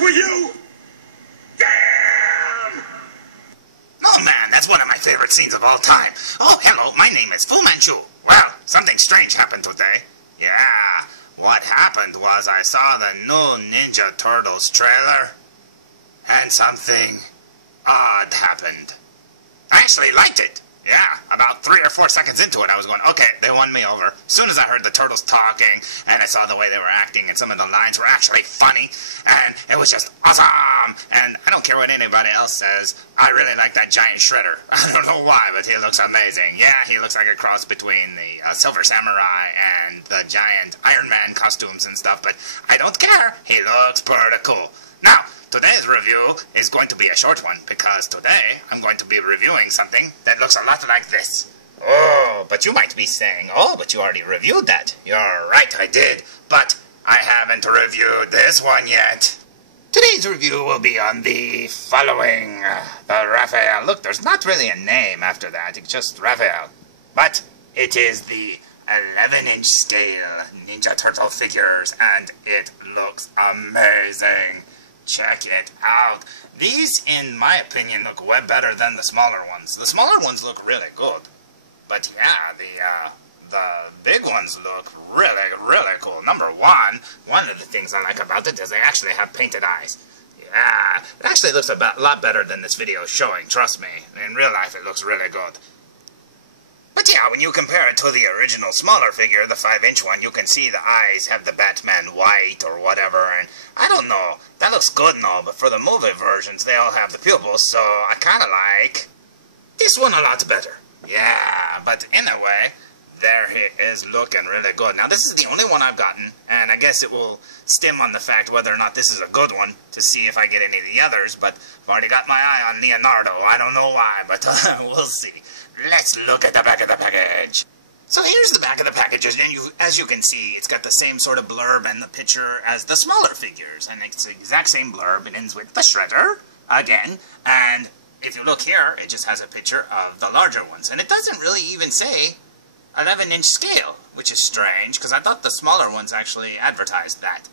were you? Damn! Oh man, that's one of my favorite scenes of all time. Oh, hello, my name is Fu Manchu. Well, something strange happened today. Yeah, what happened was I saw the new Ninja Turtles trailer, and something odd happened. I actually liked it. Yeah, about 3 or 4 seconds into it, I was going, okay, they won me over. As soon as I heard the turtles talking, and I saw the way they were acting, and some of the lines were actually funny, and it was just awesome. And I don't care what anybody else says, I really like that giant shredder. I don't know why, but he looks amazing. Yeah, he looks like a cross between the Silver Samurai and the giant Iron Man costumes and stuff, but I don't care. He looks pretty cool. Now, today's review is going to be a short one, because today I'm going to be reviewing something that looks a lot like this. Oh, but you might be saying, oh, but you already reviewed that. You're right, I did, but I haven't reviewed this one yet. Today's review will be on the following, the Raphael. Look, there's not really a name after that, it's just Raphael. But it is the 11-inch scale Ninja Turtle figures, and it looks amazing. Check it out. These, in my opinion, look way better than the smaller ones. The smaller ones look really good. But yeah, the big ones look really, really cool. Number one of the things I like about it is they actually have painted eyes. Yeah, it actually looks a lot better than this video is showing, trust me. In real life, it looks really good. But yeah, when you compare it to the original smaller figure, the 5-inch one, you can see the eyes have the Batman white or whatever, and I don't know, that looks good and all, but for the movie versions, they all have the pupils, so I kind of like this one a lot better. Yeah, but in a way, there he is looking really good. Now, this is the only one I've gotten, and I guess it will stem on the fact whether or not this is a good one to see if I get any of the others, but I've already got my eye on Leonardo. I don't know why, but we'll see. Let's look at the back of the package. So here's the back of the package, and as you can see, it's got the same sort of blurb and the picture as the smaller figures, and it's the exact same blurb. It ends with the shredder, again, and if you look here, it just has a picture of the larger ones, and it doesn't really even say 11-inch scale, which is strange, because I thought the smaller ones actually advertised that.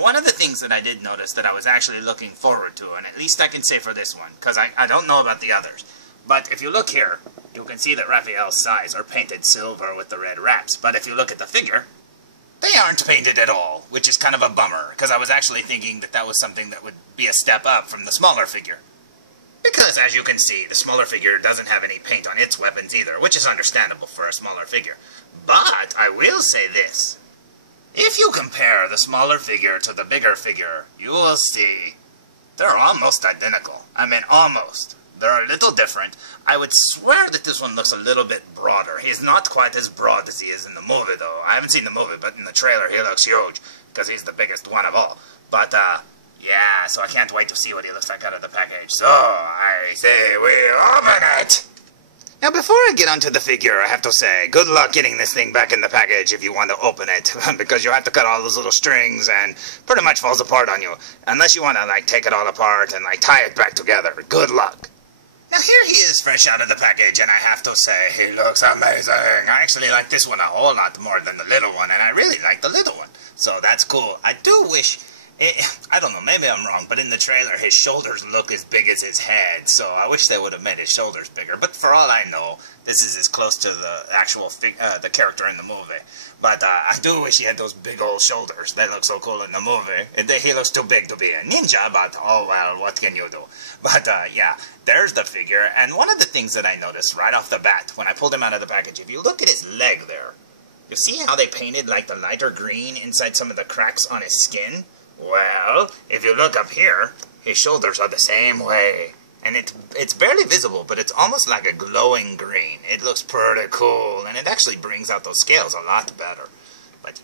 One of the things that I did notice that I was actually looking forward to, and at least I can say for this one, because I don't know about the others, but if you look here, you can see that Raphael's eyes are painted silver with the red wraps, but if you look at the figure, they aren't painted at all, which is kind of a bummer, because I was actually thinking that that was something that would be a step up from the smaller figure. Because, as you can see, the smaller figure doesn't have any paint on its weapons either, which is understandable for a smaller figure. But, I will say this. If you compare the smaller figure to the bigger figure, you will see they're almost identical. I mean, almost. They're a little different. I would swear that this one looks a little bit broader. He's not quite as broad as he is in the movie, though. I haven't seen the movie, but in the trailer he looks huge, because he's the biggest one of all. But, yeah, so I can't wait to see what he looks like out of the package. So, I say we open it! Now, before I get onto the figure, I have to say, good luck getting this thing back in the package if you want to open it, because you have to cut all those little strings, and pretty much falls apart on you. Unless you want to, like, take it all apart and, like, tie it back together. Good luck. Now here he is fresh out of the package, and I have to say, he looks amazing. I actually like this one a whole lot more than the little one, and I really like the little one. So that's cool. I do wish, I don't know, maybe I'm wrong, but in the trailer his shoulders look as big as his head, so I wish they would have made his shoulders bigger. But for all I know, this is as close to the actual the character in the movie. But I do wish he had those big old shoulders. They look so cool in the movie. He looks too big to be a ninja, but oh well, what can you do? But yeah, there's the figure. And one of the things that I noticed right off the bat when I pulled him out of the package, if you look at his leg there, you see how they painted like the lighter green inside some of the cracks on his skin? Well, if you look up here, his shoulders are the same way. And it's barely visible, but it's almost like a glowing green. It looks pretty cool, and it actually brings out those scales a lot better. But,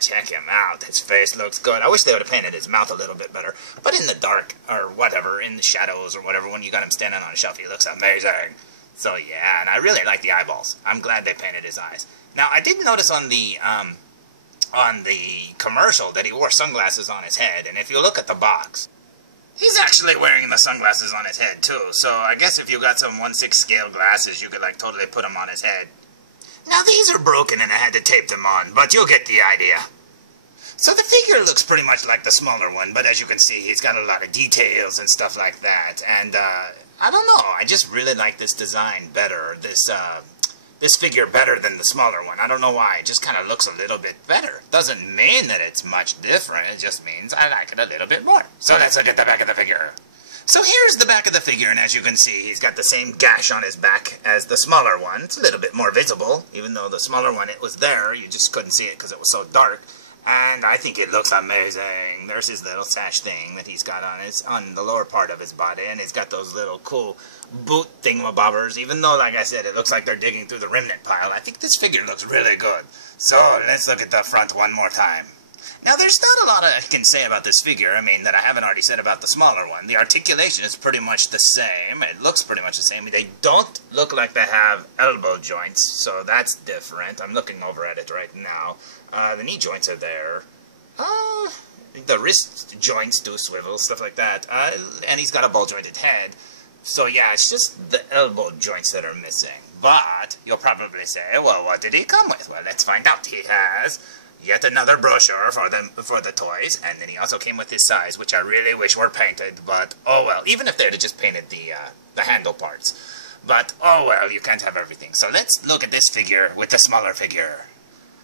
check him out. His face looks good. I wish they would have painted his mouth a little bit better. But in the dark, or whatever, in the shadows or whatever, when you got him standing on a shelf, he looks amazing. So, yeah, and I really like the eyeballs. I'm glad they painted his eyes. Now, I did notice on the commercial that he wore sunglasses on his head, and if you look at the box, he's actually wearing the sunglasses on his head, too, so I guess if you got some 1/6 scale glasses, you could, like, totally put them on his head. Now, these are broken and I had to tape them on, but you'll get the idea. So the figure looks pretty much like the smaller one, but as you can see, he's got a lot of details and stuff like that. And I don't know, I just really like this design better, this figure better than the smaller one. I don't know why, it just kind of looks a little bit better. Doesn't mean that it's much different, it just means I like it a little bit more. So let's look at the back of the figure. So here's the back of the figure, and as you can see, he's got the same gash on his back as the smaller one. It's a little bit more visible, even though the smaller one, it was there, you just couldn't see it because it was so dark. And I think it looks amazing. There's his little sash thing that he's got on the lower part of his body, and he's got those little cool boot thingamabobbers. Even though, like I said, it looks like they're digging through the remnant pile, I think this figure looks really good. So let's look at the front one more time. Now, there's not a lot I can say about this figure, I mean, that I haven't already said about the smaller one. The articulation is pretty much the same. It looks pretty much the same. They don't look like they have elbow joints, so that's different. I'm looking over at it right now. The knee joints are there. The wrist joints do swivel, stuff like that. And he's got a ball-jointed head. So, yeah, it's just the elbow joints that are missing. But you'll probably say, well, what did he come with? Well, let's find out. He has yet another brochure for the toys, and then he also came with his size, which I really wish were painted, but oh well, even if they'd have just painted the handle parts. But oh well, you can't have everything. So let's look at this figure with the smaller figure.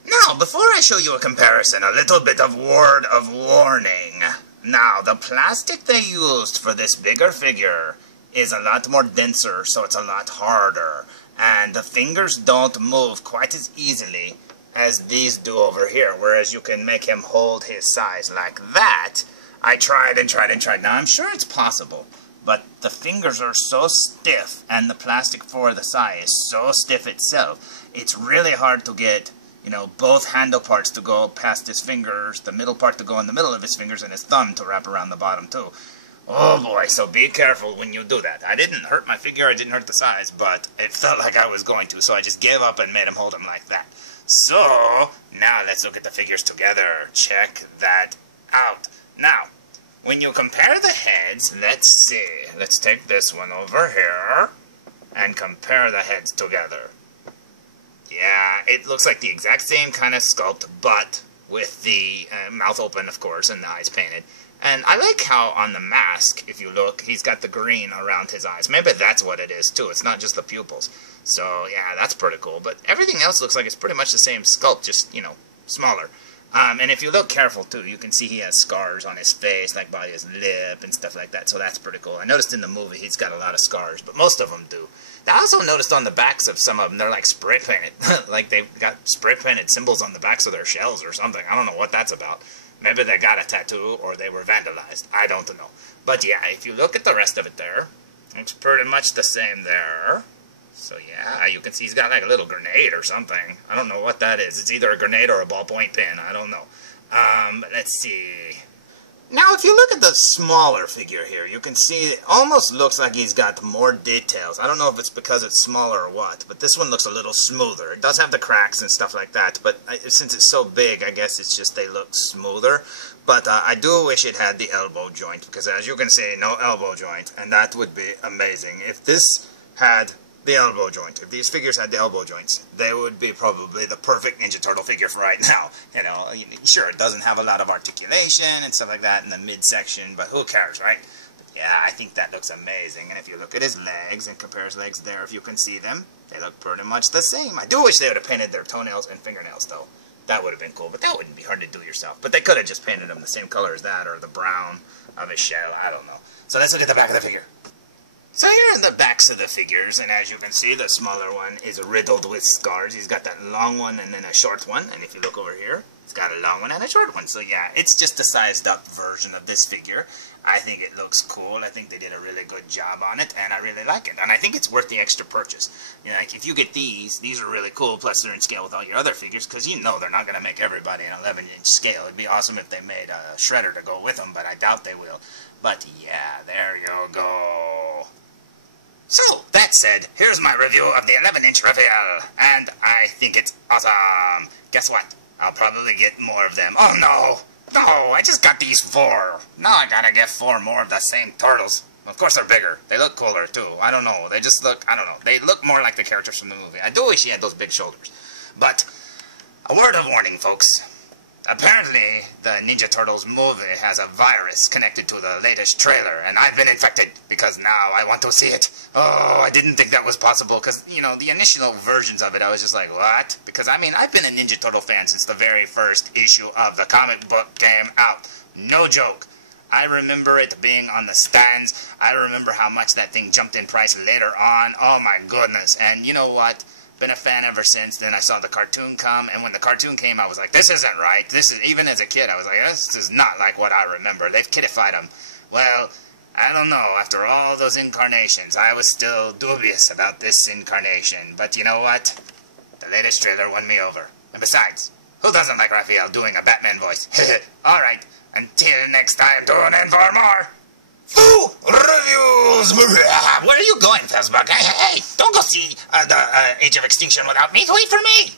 Now, before I show you a comparison, a little bit of word of warning. Now, the plastic they used for this bigger figure is a lot more denser, so it's a lot harder, and the fingers don't move quite as easily as these do over here, whereas you can make him hold his size like that. I tried and tried and tried. Now, I'm sure it's possible, but the fingers are so stiff, and the plastic for the size is so stiff itself, it's really hard to get, you know, both handle parts to go past his fingers, the middle part to go in the middle of his fingers, and his thumb to wrap around the bottom, too. Oh boy, so be careful when you do that. I didn't hurt my figure, I didn't hurt the size, but it felt like I was going to, so I just gave up and made him hold him like that. So, now let's look at the figures together. Check that out. Now, when you compare the heads, let's see. Let's take this one over here and compare the heads together. Yeah, it looks like the exact same kind of sculpt, but with the mouth open, of course, and the eyes painted. And I like how on the mask, if you look, he's got the green around his eyes. Maybe that's what it is, too. It's not just the pupils. So, yeah, that's pretty cool. But everything else looks like it's pretty much the same sculpt, just, you know, smaller. And if you look careful, too, you can see he has scars on his face, like by his lip and stuff like that. So that's pretty cool. I noticed in the movie he's got a lot of scars, but most of them do. I also noticed on the backs of some of them, they're like spray painted. Like they've got spray painted symbols on the backs of their shells or something. I don't know what that's about. Maybe they got a tattoo or they were vandalized. I don't know. But yeah, if you look at the rest of it there, it's pretty much the same there. So yeah, you can see he's got like a little grenade or something. I don't know what that is. It's either a grenade or a ballpoint pen. I don't know. But let's see. Now, if you look at the smaller figure here, you can see it almost looks like he's got more details. I don't know if it's because it's smaller or what, but this one looks a little smoother. It does have the cracks and stuff like that, but since it's so big, I guess it's just they look smoother. But I do wish it had the elbow joint, because as you can see, no elbow joint, and that would be amazing. If this had the elbow joint, if these figures had the elbow joints, they would be probably the perfect Ninja Turtle figure for right now. You know, sure, it doesn't have a lot of articulation and stuff like that in the midsection, but who cares, right? But yeah, I think that looks amazing. And if you look at his legs and compare his legs there, if you can see them, they look pretty much the same. I do wish they would have painted their toenails and fingernails, though. That would have been cool, but that wouldn't be hard to do yourself. But they could have just painted them the same color as that, or the brown of his shell, I don't know. So let's look at the back of the figure. So here are the backs of the figures, and as you can see, the smaller one is riddled with scars. He's got that long one and then a short one, and if you look over here, it's got a long one and a short one. So yeah, it's just a sized up version of this figure. I think it looks cool. I think they did a really good job on it, and I really like it. And I think it's worth the extra purchase. You know, like if you get these are really cool, plus they're in scale with all your other figures, because you know they're not going to make everybody an 11-inch scale. It'd be awesome if they made a shredder to go with them, but I doubt they will. But yeah, there you go. So, that said, here's my review of the 11-inch Raphael, and I think it's awesome. Guess what? I'll probably get more of them. Oh no! No, I just got these 4. Now I gotta get 4 more of the same turtles. Of course they're bigger. They look cooler, too. I don't know. They just look, I don't know. They look more like the characters from the movie. I do wish he had those big shoulders. But, a word of warning, folks. apparently the Ninja Turtles movie has a virus connected to the latest trailer, and I've been infected because now I want to see it. Oh, I didn't think that was possible because, you know, the initial versions of it, I was just like, what? Because, I mean, I've been a Ninja Turtle fan since the very first issue of the comic book came out. No joke. I remember it being on the stands. I remember how much that thing jumped in price later on. Oh, my goodness. And you know what? Been a fan ever since. Then I saw the cartoon come, and when the cartoon came, I was like, this isn't right. This is, even as a kid, I was like, this is not like what I remember. They've kidified him. Well, I don't know. After all those incarnations, I was still dubious about this incarnation. But you know what? The latest trailer won me over. And besides, who doesn't like Raphael doing a Batman voice? All right. Until next time, tune in for more Foo Reviews! Where are you going, felzbug? Hey, don't go see the Age of Extinction without me. Wait for me!